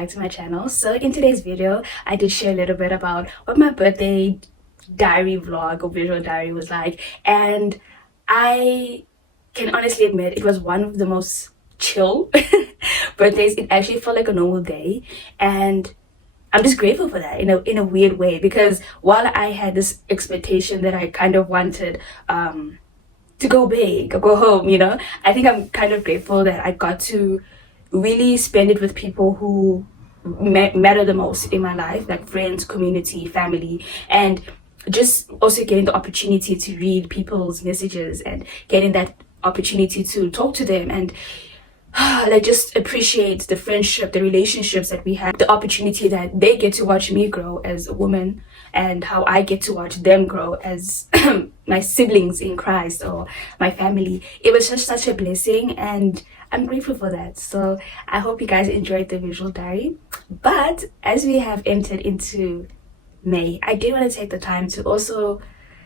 back to my channel. So in today's video, I did share a little bit about what my birthday diary vlog or visual diary was like, and I can honestly admit it was one of the most chill birthdays. It actually felt like a normal day, and I'm just grateful for that in a weird way, because while I had this expectation that I kind of wanted to go big or go home, I think I'm kind of grateful that I got to really spend it with people who matter the most in my life, like friends, community, family, and just also getting the opportunity to read people's messages and getting that opportunity to talk to them and like just appreciate the friendship, the relationships that we have, the opportunity that they get to watch me grow as a woman, and how I get to watch them grow as my siblings in Christ or my family. It was just such a blessing, and I'm grateful for that. So I hope you guys enjoyed the visual diary. But as we have entered into May, I did want to take the time to also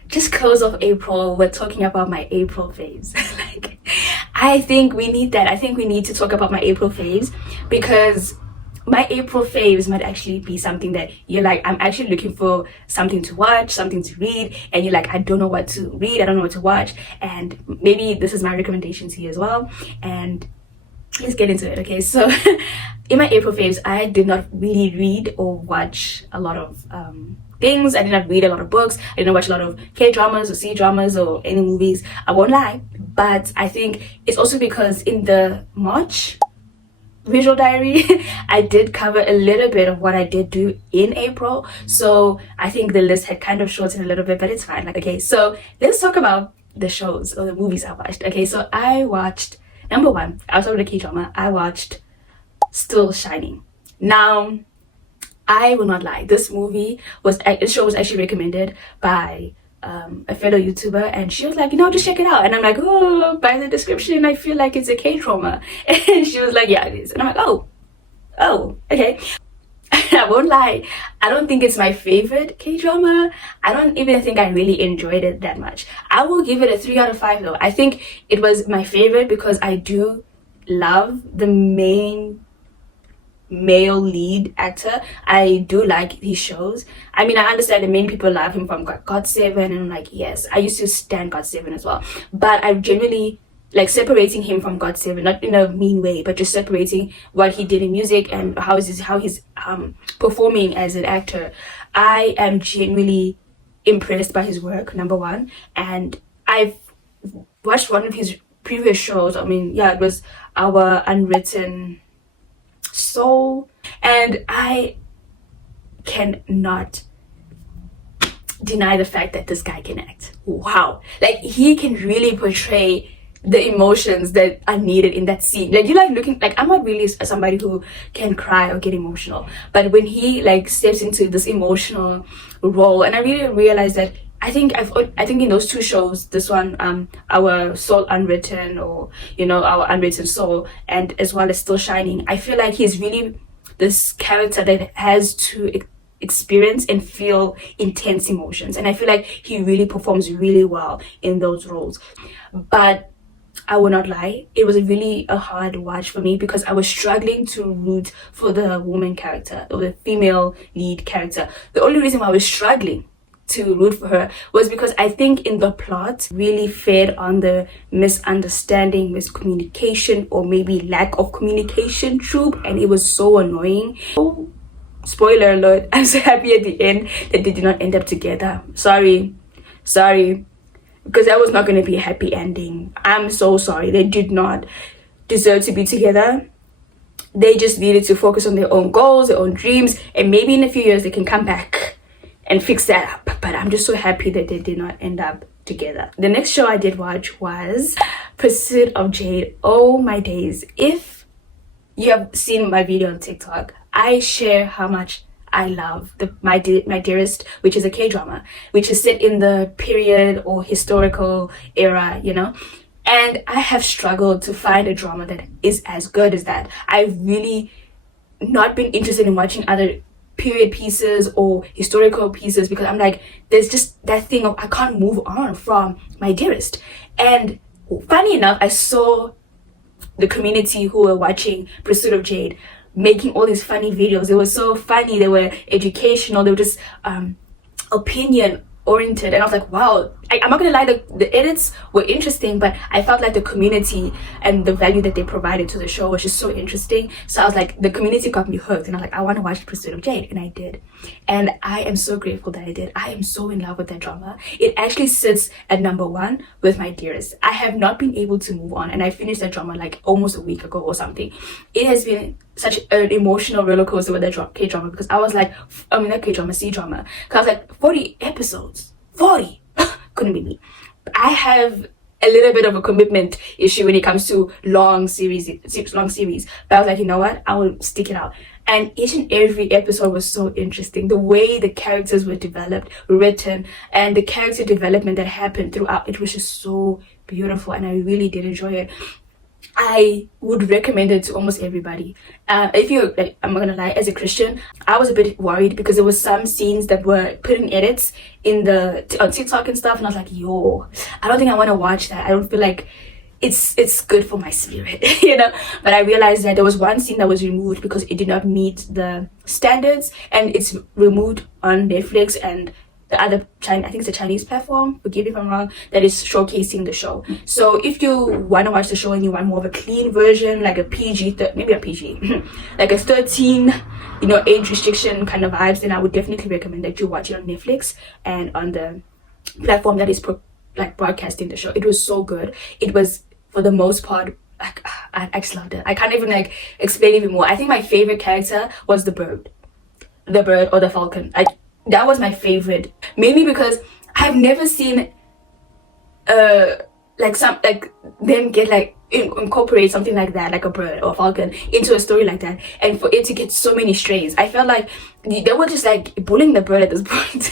just close off April with talking about my April faves. Like, I think we need that. I think we need to talk about my April faves, because my April faves might actually be something that you're like, I'm actually looking for something to watch, something to read, and you're like, I don't know what to read, I don't know what to watch, and maybe this is my recommendation to you as well. And let's get into it. Okay, so in my April faves, I did not really read or watch a lot of things. I did not read a lot of books. I didn't watch a lot of K-dramas or C-dramas or any movies. I won't lie, but I think it's also because in the March visual diary I did cover a little bit of what I did do in April, so I think the list had kind of shortened a little bit, but it's fine. Like, okay, so let's talk about the shows or the movies I watched. Okay, so I watched, number one, outside of the K-drama, I watched Still Shining. Now, I will not lie, this show was actually recommended by a fellow YouTuber, and she was like, just check it out. And I'm like, oh, by the description I feel like it's a K-drama. And she was like, yeah, it is. And I'm like, oh, okay. I won't lie, I don't think it's my favorite K-drama. I don't even think I really enjoyed it that much. I will give it a 3 out of 5 though. I think it was my favorite because I do love the main male lead actor. I do like his shows. I mean, I understand the main people love him from GOT7, and I'm like, yes, I used to stand GOT7 as well, but I genuinely like separating him from GOT7, not in a mean way, but just separating what he did in music and how he's performing as an actor. I am genuinely impressed by his work, number one, and I've watched one of his previous shows. I mean, yeah, it was Our Unwritten Soul, and I cannot deny the fact that this guy can act. Wow, like he can really portray the emotions that are needed in that scene. Like, you like looking, like, I'm not really somebody who can cry or get emotional, but when he like steps into this emotional role, and I really realized that I think in those two shows, this one, Our Soul Unwritten, or Our Unwritten Soul, and as well as Still Shining, I feel like he's really this character that has to experience and feel intense emotions, and I feel like he really performs really well in those roles. But I will not lie, it was really a hard watch for me because I was struggling to root for the woman character or the female lead character. The only reason why I was struggling to root for her was because I think in the plot really fed on the misunderstanding, miscommunication, or maybe lack of communication trope, and it was so annoying. Oh, spoiler alert, I'm so happy at the end that they did not end up together. Sorry, because that was not going to be a happy ending. I'm so sorry. They did not deserve to be together. They just needed to focus on their own goals, their own dreams, and maybe in a few years they can come back and fix that up. But I'm just so happy that they did not end up together. The next show I did watch was Pursuit of Jade. Oh my days. If you have seen my video on TikTok, I share how much I love my Dearest, which is a K-drama, which is set in the period or historical era, and I have struggled to find a drama that is as good as that. I've really not been interested in watching other period pieces or historical pieces because I'm like, there's just that thing of I can't move on from my Dearest. And funny enough, I saw the community who were watching Pursuit of Jade making all these funny videos. They were so funny, they were educational, they were just opinion oriented, and I was like, wow. I'm not gonna lie, the edits were interesting, but I felt like the community and the value that they provided to the show was just so interesting. So I was like, the community got me hooked, and I was like, I want to watch Pursuit of Jade, and I did. And I am so grateful that I did. I am so in love with that drama. It actually sits at #1 with my dearest. I have not been able to move on, and I finished that drama like almost a week ago or something. It has been such an emotional roller coaster with that K-drama, because I was like, not K-drama, C-drama, because I was like, 40 episodes, 40. Couldn't be me. I have a little bit of a commitment issue when it comes to long series, but I was like, you know what, I will stick it out. And each and every episode was so interesting. The way the characters were developed, written, and the character development that happened throughout, it was just so beautiful, and I really did enjoy it. I would recommend it to almost everybody. If you, like, I'm not gonna lie, as a Christian, I was a bit worried because there was some scenes that were put in edits on TikTok and stuff, and I was like, yo, I don't think I want to watch that. I don't feel like it's good for my spirit, you know. But I realized that there was one scene that was removed because it did not meet the standards, and it's removed on Netflix and the other I think it's a Chinese platform, forgive me if I'm wrong, that is showcasing the show. So if you want to watch the show and you want more of a clean version, like a PG, maybe a PG, like a 13, you know, age restriction kind of vibes, then I would definitely recommend that you watch it on Netflix and on the platform that is broadcasting the show. It was so good. It was, for the most part, like, I just loved it. I can't even like explain even more. I think my favorite character was the bird or the falcon. That was my favorite, mainly because I've never seen them get like incorporate something like that, like a bird or a falcon, into a story like that, and for it to get so many strays. I felt like they were just like bullying the bird at this point.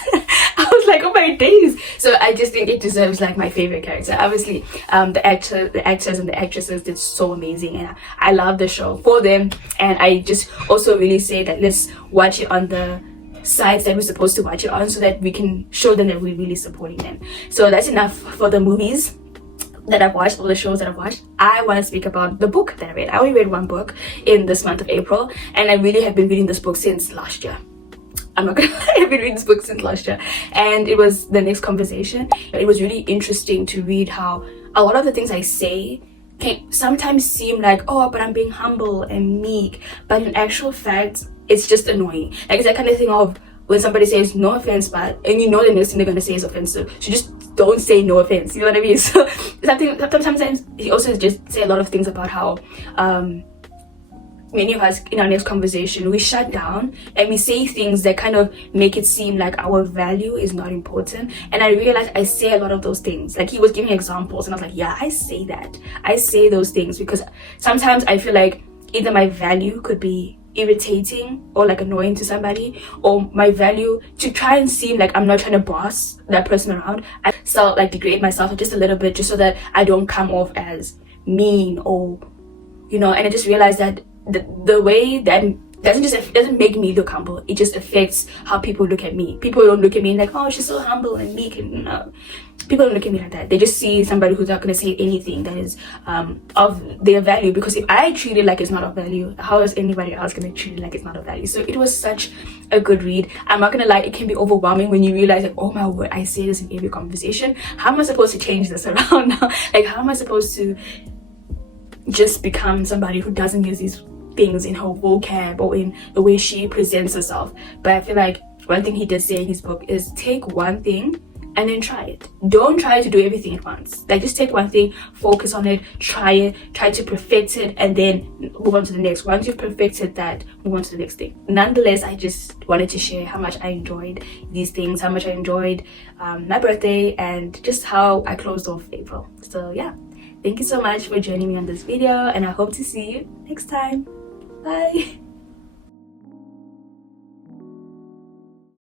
I was like, oh my days. So I just think it deserves like my favorite character. Obviously, the actors and the actresses did so amazing, and I love the show for them. And I just also really say that let's watch it on the sites that we're supposed to watch it on, so that we can show them that we're really supporting them. So that's enough for the movies that I've watched, all the shows that I've watched. I want to speak about the book that I read. I only read one book in this month of April, and I really have been reading this book since last year. I'm not gonna lie, I've been reading this book since last year, and it was The Next Conversation. It was really interesting to read how a lot of the things I say can sometimes seem like, oh, but I'm being humble and meek, but in actual fact, it's just annoying. Like, it's that kind of thing of when somebody says no offense, but, and you know the next thing they're gonna say is offensive, so just don't say no offense, you know what I mean? So sometimes he also just say a lot of things about how many of us in our next conversation, we shut down and we say things that kind of make it seem like our value is not important. And I realized I say a lot of those things. Like, he was giving examples, and I was like, yeah, I say that. I say those things because sometimes I feel like either my value could be irritating or like annoying to somebody, or my value to try and seem like I'm not trying to boss that person around, I start like degrade myself just a little bit, just so that I don't come off as mean, or, you know. And I just realized that the way that doesn't make me look humble, it just affects how people look at me. People don't look at me like, oh, she's so humble and meek, and no. People don't look at me like that. They just see somebody who's not going to say anything that is of their value. Because if I treat it like it's not of value, how is anybody else going to treat it like it's not of value? So it was such a good read. I'm not going to lie, it can be overwhelming when you realize like, oh my word, I say this in every conversation. How am I supposed to change this around now? Like, how am I supposed to just become somebody who doesn't use these things in her vocab or in the way she presents herself? But I feel like one thing he did say in his book is take one thing and then try it. Don't try to do everything at once. Like, just take one thing, focus on it, try to perfect it, and then move on to the next. Once you've perfected that, move on to the next thing. Nonetheless, I just wanted to share how much I enjoyed these things, how much I enjoyed my birthday, and just how I closed off April. So yeah, thank you so much for joining me on this video, and I hope to see you next time. Bye.